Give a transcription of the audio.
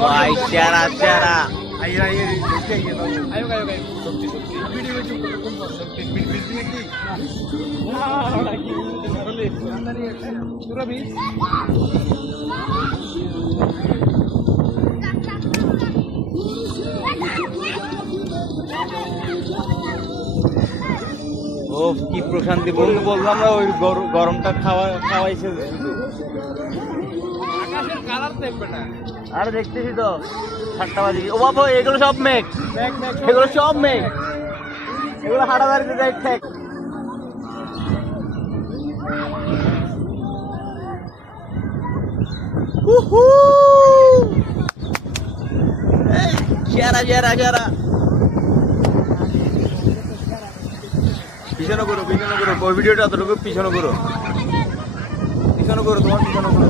ভাই সেরা সেরা ও কি প্রশান্তি বন্ধু, বললাম না ওই গরমটা খাওয়াইছে। আকাশের কালার দেখবে না, আরে দেখতেছি তো 7টা বাজে। ও বাবা এগুলো সব মেঘ, এগুলো সব মেঘ, এগুলো হাঁটাদারিতে দেখ ঠেক। সেরা সেরা সেরা। পিছনে করো পিছনে করো, ওই ভিডিওটা এতটুকু পিছনে করো, পিছনে করো, তোমার পিছনে করো।